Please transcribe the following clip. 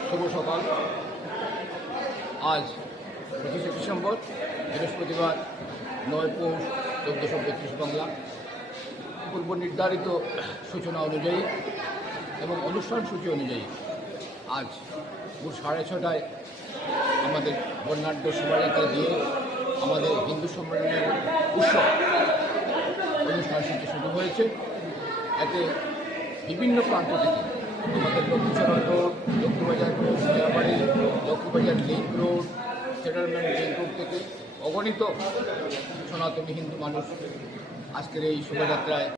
শুভ সকাল। আজ 25শে ডিসেম্বর, বৃহস্পতিবার, 9 পৌষ 1432 বাংলা। পূর্ব নির্ধারিত সূচনা অনুযায়ী এবং অনুষ্ঠান সূচি অনুযায়ী আজ ভোর 6:30টায় আমাদের বর্ণাঢ্য শোভাযাত্রা দিয়ে আমাদের হিন্দু সম্মেলনের উৎসব অনুষ্ঠান সূচি শুরু হয়েছে। এতে বিভিন্ন প্রান্ত থেকে আমাদের Lakshmicharan road, Lakshmibazar road, Sheyabari, Lakshmibazar link road, settlement link road থেকে অগণিত সনাতনী হিন্দু মানুষ আজকের এই শোভাযাত্রায়